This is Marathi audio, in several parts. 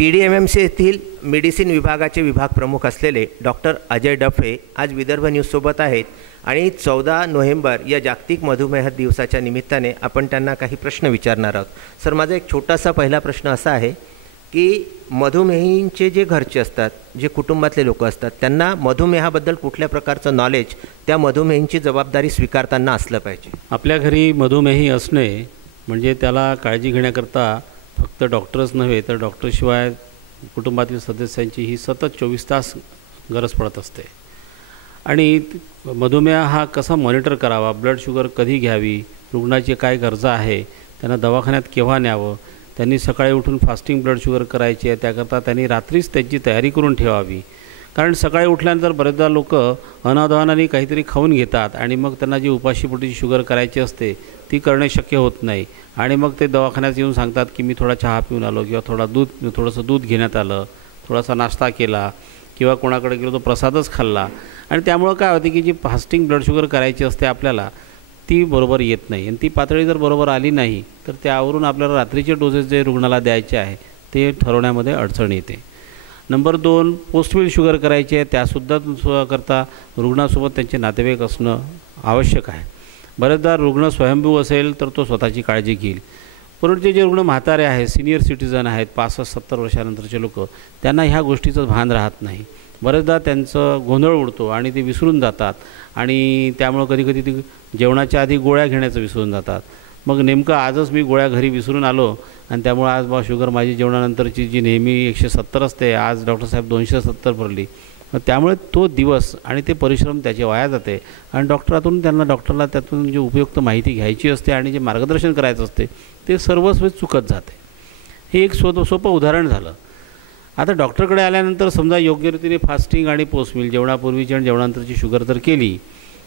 PDMMC येथील मेडिसिन विभागाचे विभाग प्रमुख असलेले डॉक्टर अजय डफे आज विदर्भ न्यूजसोबत आहेत आणि 14 नोव्हेंबर या जागतिक मधुमेह दिवसाच्या निमित्ताने आपण त्यांना काही प्रश्न विचारणार आहोत। सर, माझा एक छोटासा पहिला प्रश्न असा आहे की मधुमेहींचे जे घरचे असतात, जे कुटुंबातले लोक असतात, त्यांना मधुमेहाबद्दल कुठल्या प्रकारचं नॉलेज त्या मधुमेहींची जबाबदारी स्वीकारताना असलं पाहिजे? आपल्या घरी मधुमेही असणे म्हणजे त्याला काळजी घेण्याकरता फक्त डॉक्टरच नव्हे तर डॉक्टरशिवाय कुटुंबातील सदस्यांची ही सतत 24 तास गरज पडत असते। आणि मधुमेह हा कसा मॉनिटर करावा, ब्लड शुगर कधी घ्यावी, रुग्णाची काय गरजा आहे, त्यांना दवाखान्यात केव्हा न्यावं, त्यांनी सकाळी उठून फास्टिंग ब्लड शुगर करायची आहे, त्याकरता त्यांनी रात्रीच त्याची तयारी करून ठेवावी। कारण सकाळी उठल्यानंतर बरेचदा लोक अनावधानाने काहीतरी खाऊन घेतात आणि मग त्यांना जी उपाशीपोटीची शुगर करायची असते ती करणे शक्य होत नाही आणि मग ते दवाखान्यात येऊन सांगतात की मी थोडा चहा पिऊन आलो किंवा थोडंसं दूध घेण्यात आलं, थोडासा नाश्ता केला किंवा कोणाकडे गेलो तो प्रसादच खाल्ला आणि त्यामुळं काय होते की जी फास्टिंग ब्लड शुगर करायची असते आपल्याला ती बरोबर येत नाही आणि ती पातळी जर बरोबर आली नाही तर त्यावरून आपल्याला रात्रीचे डोसेस जे रुग्णाला द्यायचे आहे ते ठरवण्यामध्ये अडचण येते। नंबर 2, पोस्ट मील शुगर करायची आहे, त्यासुद्धा करता रुग्णासोबत त्यांचे नातेवाईक असणं आवश्यक आहे। बरेचदा रुग्ण स्वयंभू असेल तर तो स्वतःची काळजी घेईल, परंतु जे रुग्ण म्हातारे आहेत, सिनियर सिटीजन आहेत, 65-70 वर्षानंतरचे लोक, त्यांना ह्या गोष्टीचं भान राहत नाही। बरेचदा त्यांचं गोंधळ उडतो आणि ते विसरून जातात आणि त्यामुळं कधीकधी ते जेवणाच्या आधी गोळ्या घेण्याचं विसरून जातात। मग नेमकं आजच मी गोळ्या घरी विसरून आलो आणि त्यामुळे आज शुगर माझी जेवणानंतरची जी नेहमी 170 असते, आज डॉक्टरसाहेब 270 भरली। मग त्यामुळे तो दिवस आणि ते परिश्रम त्याचे वाया जाते आणि डॉक्टरला त्यातून जी उपयुक्त माहिती घ्यायची असते आणि जे मार्गदर्शन करायचं असते ते सर्वस्व चुकत जाते। हे एक सोपं उदाहरण झालं। आता डॉक्टरकडे आल्यानंतर समजा योग्य रीतीने फास्टिंग आणि पोस्ट मील जेवणापूर्वीची आणि जेवणानंतरची शुगर जर केली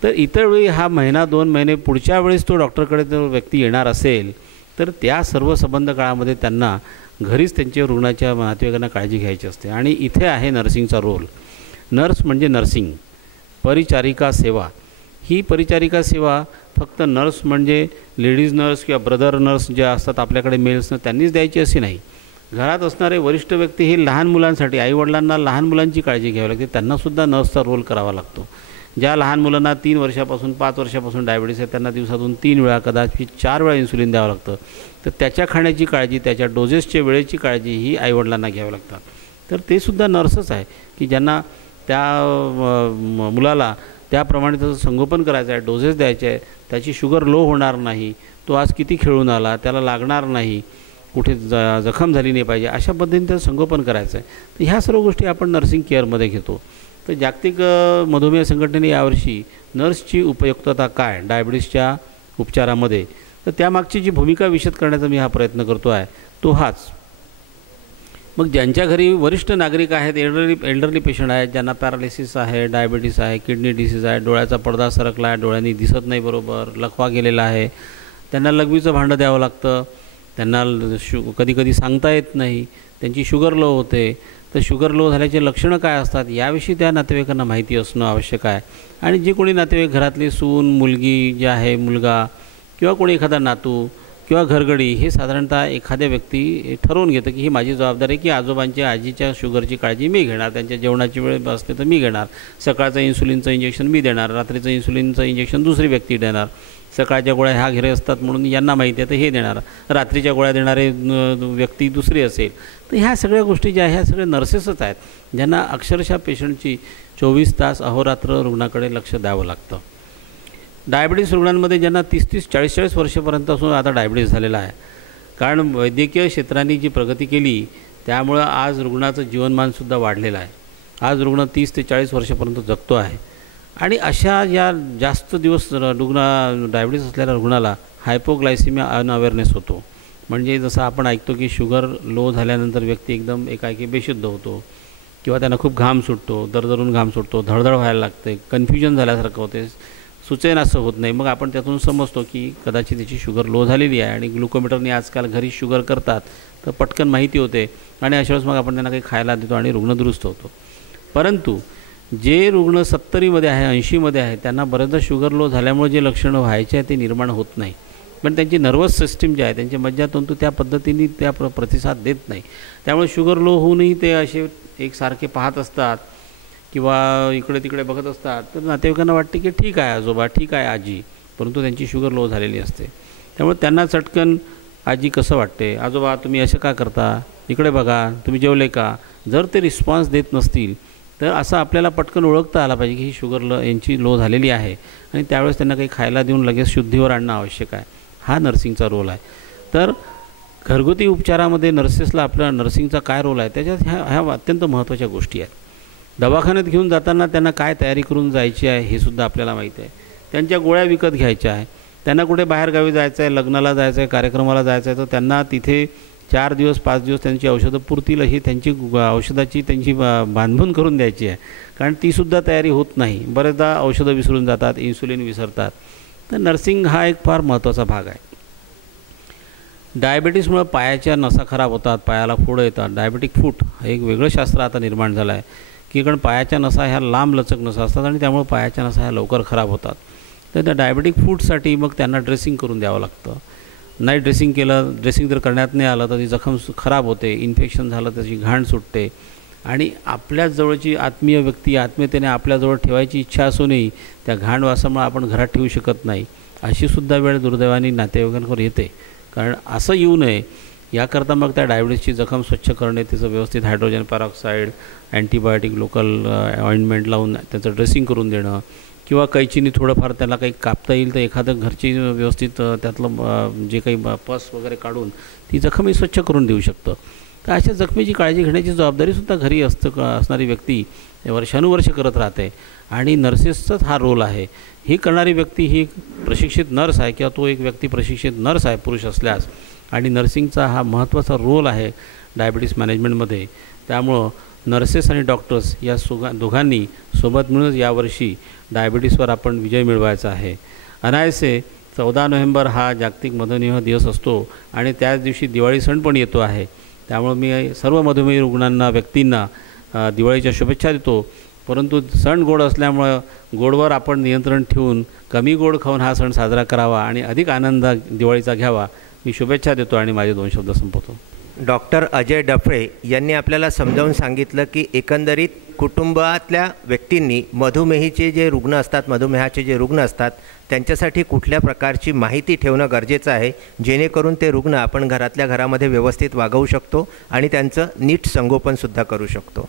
तर इतर वेळी हा महिना 2 महिने पुढच्या वेळेस तो डॉक्टरकडे जर व्यक्ती येणार असेल तर त्या सर्व संबंध काळामध्ये त्यांना घरीच त्यांच्या रुग्णाच्या नातेवाईकांना काळजी घ्यायची असते आणि इथे आहे नर्सिंगचा रोल। नर्स म्हणजे नर्सिंग, परिचारिका सेवा। ही परिचारिका सेवा फक्त नर्स म्हणजे लेडीज नर्स किंवा ब्रदर नर्स ज्या असतात आपल्याकडे मेल्सनं त्यांनीच द्यायची अशी नाही। घरात असणारे वरिष्ठ व्यक्ती ही लहान मुलांसाठी, आईवडिलांना लहान मुलांची काळजी घ्यावी लागते, त्यांनासुद्धा नर्सचा रोल करावा लागतो। ज्या लहान मुलांना 3 वर्षापासून 5 वर्षापासून डायबिटीस आहे त्यांना दिवसातून 3 वेळा कदाचित 4 वेळा इन्सुलिन द्यावं लागतं, तर त्याच्या खाण्याची काळजी, त्याच्या डोजेसच्या वेळेची काळजी ही आईवडिलांना घ्यावी लागतात। तर ते सुद्धा नर्सच आहे की ज्यांना त्या मुलाला त्याप्रमाणे त्याचं संगोपन करायचं आहे, डोजेस द्यायचे आहे, त्याची शुगर लो होणार नाही, तो आज किती खेळून आला, त्याला लागणार नाही, कुठे जखम झाली नाही पाहिजे, अशा पद्धतीने त्याचं संगोपन करायचं आहे। तर ह्या सर्व गोष्टी आपण नर्सिंग केअरमध्ये घेतो। तर जागतिक मधुमेह संघटनेने यावर्षी नर्सची उपयुक्तता काय डायबिटीसच्या उपचारामध्ये, तर त्यामागची जी भूमिका विशद करण्याचा मी हा प्रयत्न करतो आहे तो हाच। मग ज्यांच्या घरी वरिष्ठ नागरिक आहेत, एल्डरली पेशंट आहेत, ज्यांना पॅरालिसिस आहे, डायबिटीस आहे, किडनी डिसीज आहे, डोळ्याचा पडदा सरकला आहे, डोळ्यांनी दिसत नाही बरोबर, लकवा गेलेला आहे, त्यांना लघवीचं भांडं द्यावं लागतं, त्यांना कधीकधी सांगता येत नाही, त्यांची शुगर लो होते, तर शुगर लो झाल्याचे लक्षणं काय असतात याविषयी त्या नातेवाईकांना माहिती असणं आवश्यक आहे। आणि जे कोणी नातेवाईक घरातली सून, मुलगी जे आहे, मुलगा किंवा कोणी एखादा नातू किंवा घरगडी हे साधारणतः एखाद्या व्यक्ती ठरवून घेतं की ही माझी जबाबदारी आहे की आजोबांच्या आजीच्या शुगरची काळजी मी घेणार, त्यांच्या जेवणाची वेळ असते तर मी घेणार, सकाळचं इन्सुलिनचं इंजेक्शन मी देणार, रात्रीचं इन्सुलिनचं इंजेक्शन दुसरी व्यक्ती देणार, सकाळच्या गोळ्या ह्या घरी असतात म्हणून यांना माहिती आहे तर हे देणार, रात्रीच्या गोळ्या देणारे व्यक्ती दुसरी असेल। तर ह्या सगळ्या गोष्टी ज्या ह्या सगळे नर्सेसच आहेत ज्यांना अक्षरशः पेशंटची 24 तास अहोरात्र रुग्णाकडे लक्ष द्यावं लागतं। डायबिटीस रुग्णांमध्ये ज्यांना 30-30, 40-40 वर्षापर्यंत असून आता डायबिटीस झालेला आहे, कारण वैद्यकीय क्षेत्राने जी प्रगती केली त्यामुळं आज रुग्णाचं जीवनमानसुद्धा वाढलेलं आहे। आज रुग्ण 30 ते 40 वर्षापर्यंत जगतो आहे आणि अशा या जास्त दिवस डायबिटीस असलेल्या रुग्णाला हायपोग्लायसिमिया अनअवेअरनेस होतो। म्हणजे जसं आपण ऐकतो की शुगर लो झाल्यानंतर व्यक्ती एकदम एकाएकी बेशुद्ध होतो किंवा त्यांना खूप घाम सुटतो, दरदरून घाम सुटतो, धडधड व्हायला लागते, कन्फ्युजन झाल्यासारखं होते, सुचेन असं होत नाही। मग आपण त्यातून समजतो की कदाचित त्याची शुगर लो झालेली आहे आणि ग्लुकोमीटरने आजकाल घरी शुगर करतात तर पटकन माहिती होते आणि अशा वेळेस मग आपण त्यांना काही खायला देतो आणि रुग्ण दुरुस्त होतो। परंतु जे रुग्ण 70मध्ये आहे, 80मध्ये आहे, त्यांना बरेचदा शुगर लो झाल्यामुळे जे लक्षणं व्हायचे आहे ते निर्माण होत नाही। पण त्यांची नर्वस सिस्टीम जी आहे, त्यांची मज्जातंतू त्या पद्धतीने त्या प्रतिसाद देत नाही. त्यामुळे शुगर लो होऊनही ते असे एकसारखे पाहत असतात किंवा इकडे तिकडे बघत असतात. तर नातेवाईकांना वाटते की ठीक आहे आजोबा, ठीक आहे आजी, परंतु त्यांची शुगर लो झालेली असते. त्यामुळे त्यांना चटकन आजी कसं वाटते, आजोबा तुम्ही असं का करता, इकडे बघा, तुम्ही जेवले का, जर ते रिस्पॉन्स देत नसतील तर असं आपल्याला पटकन ओळखता आला पाहिजे की ही शुगर यांची लो झालेली आहे आणि त्यावेळेस त्यांना काही खायला देऊन लगेच शुद्धीवर आणणं आवश्यक आहे. हा नर्सिंगचा रोल आहे. तर घरगुती उपचारामध्ये नर्सेसला आपला नर्सिंगचा काय रोल आहे त्याच्यात ह्या अत्यंत महत्त्वाच्या गोष्टी आहेत. दवाखान्यात घेऊन जाताना त्यांना काय तयारी करून जायची आहे हे सुद्धा आपल्याला माहिती आहे. त्यांच्या गोळ्या विकत घ्यायच्या आहे, त्यांना कुठे बाहेरगावी जायचं आहे, लग्नाला जायचं आहे, कार्यक्रमाला जायचं आहे, तर त्यांना तिथे 4 दिवस 5 दिवस त्यांची औषधं पुरतील अशी त्यांची औषधाची त्यांची बांधून करून द्यायची आहे. कारण तीसुद्धा तयारी होत नाही. बरेचदा औषधं विसरून जातात, इन्सुलिन विसरतात. तर नर्सिंग हा एक फार महत्त्वाचा भाग आहे. डायबिटीसमुळे पायाच्या नसा खराब होतात, पायाला फोडं येतात. डायबेटिक फूट हे एक वेगळं शास्त्र आता निर्माण झालं आहे की कारण पायाच्या नसा ह्या लांब लचक नसा असतात आणि त्यामुळे पायाच्या नसा ह्या लवकर खराब होतात. तर त्या डायबेटिक फूटसाठी मग त्यांना ड्रेसिंग करून द्यावं लागतं. नाही ड्रेसिंग जर करण्यात नाही आलं तर ती जखम खराब होते, इन्फेक्शन झालं त्याची घाण सुटते आणि आपल्याच जवळची आत्मीय व्यक्ती आत्मीयतेने आपल्याजवळ ठेवायची इच्छा असूनही त्या घाण वासामुळे आपण घरात ठेवू शकत नाही. अशीसुद्धा वेळ दुर्दैवाने नातेवाईकांवर येते. कारण असं येऊ नये याकरता मग त्या डायबिटीसची जखम स्वच्छ करणे, तिचं व्यवस्थित hydrogen peroxide, antibiotic local ointment लावून त्याचं ड्रेसिंग करून देणं किंवा कैचीने थोडंफार त्याला काही कापता येईल तर एखादं घरची व्यवस्थित त्यातलं जे काही पस वगैरे काढून ती जखमही स्वच्छ करून देऊ शकतं. तर अशा जखमेची काळजी घेण्याची जबाबदारीसुद्धा घरी असणारी व्यक्ती वर्षानुवर्ष करत राहते आणि नर्सेसचाच हा रोल आहे. ही करणारी व्यक्ती ही प्रशिक्षित नर्स आहे किंवा तो एक व्यक्ती प्रशिक्षित नर्स आहे पुरुष असल्यास, आणि नर्सिंगचा हा महत्त्वाचा रोल आहे डायबिटीस मॅनेजमेंटमध्ये. त्यामुळं नर्सेस आणि डॉक्टर्स या दोघांनी सोबत मिळूनच यावर्षी डायबिटीसवर आपण विजय मिळवायचा आहे. अनायासे 14 नोव्हेंबर हा जागतिक मधुमेह दिवस असतो आणि त्याच दिवशी दिवाळी सण पण येतो आहे. त्यामुळे मी सर्व मधुमेही रुग्णांना व्यक्तींना दिवाळीच्या शुभेच्छा देतो. परंतु सण गोड असल्यामुळं गोडवर आपण नियंत्रण ठेवून कमी गोड खाऊन हा सण साजरा करावा आणि अधिक आनंद दिवाळीचा घ्यावा मी शुभेच्छा देतो आणि माझे 2 शब्द संपवतो. डॉक्टर अजय डफळे यांनी आपल्याला समजावून सांगितलं की एकंदरीत कुटुंबातल्या व्यक्तींनी मधुमेहाचे जे रुग्ण असतात त्यांच्यासाठी कुठल्या प्रकारची माहिती ठेवणं गरजेचं आहे, जेणेकरून ते रुग्ण आपण घरातल्या घरामध्ये व्यवस्थित वागवू शकतो आणि त्यांचं नीट संगोपनसुद्धा करू शकतो.